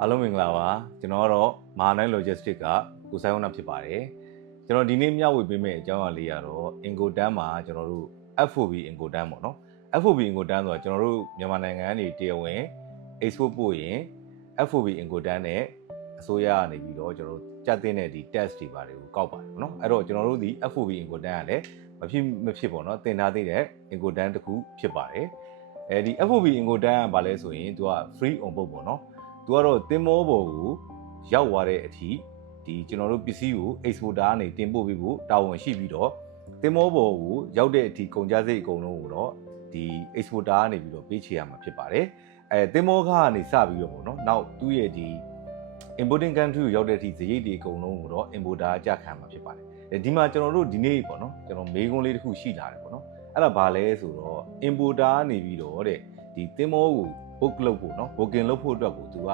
အားလုံးမင်္ဂလာပါကျွန်တော်ကတော့မဟာနိုင် logistics ကကိုဆိုင်ဝနာဖြစ်ပါတယ်ကျွန်တော်ဒီနေ့မျှဝေပေးမယ့်အကြောင်းအရာလေးကတော့ Incoterm မှာကျွန်တော်တို့ FOB Incoterm ပေါ့နော် FOB Incoterm ဆိုတာကျွန်တော်တို့မြန်မာနိုင်ငံကနေတရားဝင် export ပို့ရင် FOB Incoterm နဲ့အစိုးရကနေပြီးတော့ကျွန်တော်တို့ကြက်တဲ့ဒီ tax တွေပါတယ်ကိုကောက်ပါတယ်ပေါ့နော်အဲ့တော့ကျွန်တော်တို့ဒီ FOB Incoterm ကလည်းမဖြစ်ပေါ့နော်တင်ထားသေးတဲ့ Incoterm တစ်ခုဖြစ်ပါတယ်အဲဒီ FOB Incoterm ကဘာလဲဆိုရင်သူက free on board ပေါ့နော်သူကတော့တင်မောပေါ်ကိုရောက်သွားတဲ့အထိဒီကျွန်တော်တို့ပစ္စည်းကို exporter ကနေတင်ပို့ပေးဖို့တာဝန်ရှိပြီးတော့တင်မောပေါ်ကိုရောက်တဲ့အထိကုန်ကျစရိတ်အကုန်လုံးကိုတော့ဒီ exporter ကနေပြီးတော့ပေးချေရမှာဖြစ်ပါတယ်တင်မောကနေစပြီးတော့ပေါ့နော်နောက်သူ့ရဲ့ဒီ importing country ကိုရောက်တဲ့အထိစရိတ်တွေအကုန်လုံးကိုတော့ importer ကြခံမှာဖြစ်ပါတယ်ဒီမှာကျွန်တော်တို့ဒီနေ့ပေါ့နော်ကျွန်တော်မေးခွန်းလေးတစ်ခုရှိလာတယ်ပေါ့နော်အဲ့ဒါဘာလဲဆိုတော့ importer ကနေပြီးတော့တဲ့ဒီတင်မောကိုbook လုပ်ဖို့เนาะ booking လုပ်ဖို့အတွက်ကိုသူက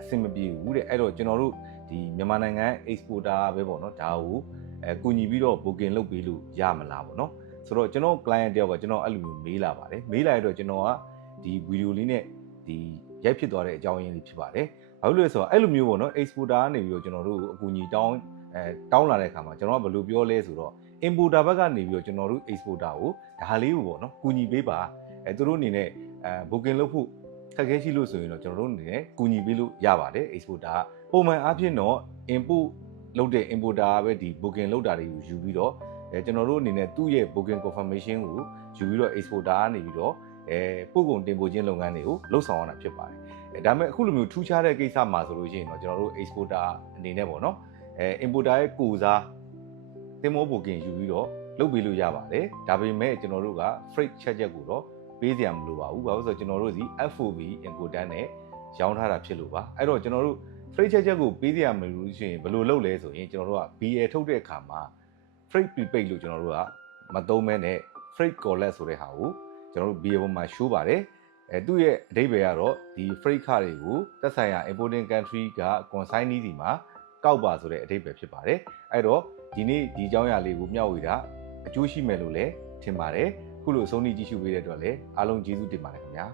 အဆင်မပြေဘူးတဲ့အဲ့တော့ကျွန်တော်တို့ဒီမြန်မာနိုင်ငံ exporter ပဲပေါ့เนาะဒါကိုကူညီပြီးတော့ booking လုပ်ပေးလို့ရမလားပေါ့เนาะဆိုတော့ကျွန်တော် client တယောက်ကကျွန်တော်အဲ့လိုမျိုးမေးလာပါတယ်မေးလာရတော့ကျွန်တော်ကဒီဗီဒီယိုလေးနဲ့ဒီရိုက်ဖြစ်သွားတဲ့အကြောင်းရင်းလေးဖြစ်ပါတယ်ဘာလို့လဲဆိုတော့အဲ့လိုမျိုးပေါ့เนาะ exporter ကနေပြီးတော့ကျွန်တော်တို့အကူအညီတောင်းလာတဲ့အခါမှာကျွန်တော်ကဘယ်လိုပြောလဲဆိုတော့ importer ဘက်ကနေပြီးတော့ကျွန်တော်တို့ exporter ကိုဒါလေးကိုပေါ့เนาะကူညီပေးပါသူတို့အနေနဲ့booking လုပ်ဖို့ခက်ခဲရှိလို့ဆိုရင်တော့ကျွန်တော်တို့အနေနဲ့ကူညီပေးလို့ရပါတယ် exporter ကပုံမှန်အားဖြင့်တော့ import လုပ်တဲ့ importer ပဲဒီ booking လုပ်တာတွေကိုယူပြီးတော့ကျွန်တော်တို့အနေနဲ့သူ့ရဲ့ booking confirmation ကိုယူပြီးတော့ exporter ကနေပြီးတော့ပို့ကုန်တင်ပို့ခြင်းလုပ်ငန်းတွေကိုလှုပ်ဆောင်ရတာဖြစ်ပါတယ်ဒါပေမဲ့အခုလိုမျိုးထူးခြားတဲ့ကိစ္စမှာဆိုလို့ရှိရင်တော့ကျွန်တော်တို့ exporter အနေနဲ့ပေါ့နော်importer ရဲ့ကိုစားတင်မော booking ယူပြီးတော့လုပ်ပေးလို့ရပါတယ်ဒါပေမဲ့ကျွန်တော်တို့က freight charge ကိုတော့ပေးစရာမလိုပါဘူးဘာလို့ဆိုတော့ကျွန်တော်တို့ဒီ FOB Incoterm နဲ့ရောင်းထားတာဖြစ်လို့ပါအဲ့တော့ကျွန်တော်တို့ freight charge ကိုပေးစရာမလိုလို့ရှိရင်ဘယ်လိုလုပ်လဲဆိုရင်ကျွန်တော်တို့က BA ထုတ်တဲ့အခါမှာ freight prepaid လို့ကျွန်တော်တို့ကမသုံးမဲနဲ့ freight collect ဆိုတဲ့ဟာကိုကျွန်တော်တို့ BA ပေါ်မှာ show ပါတယ်သူ့ရဲ့အဓိပ္ပာယ်ကတော့ဒီ freight ခတွေကိုသက်ဆိုင်ရာ importing country က consignee စီမှာကောက်ပါဆိုတဲ့အဓိပ္ပာယ်ဖြစ်ပါတယ်အဲ့တော့ဒီနေ့ဒီအကြောင်းအရာလေးကိုမျှဝေတာအကျိုးရှိမယ်လို့လည်းထင်ပါတယ်ခုလိုအဆုံးထိကြည့်ရှုပေးတဲ့အတွက်လည်းအားလုံးကျေးဇူးတင်ပါတယ်ခင်ဗျာ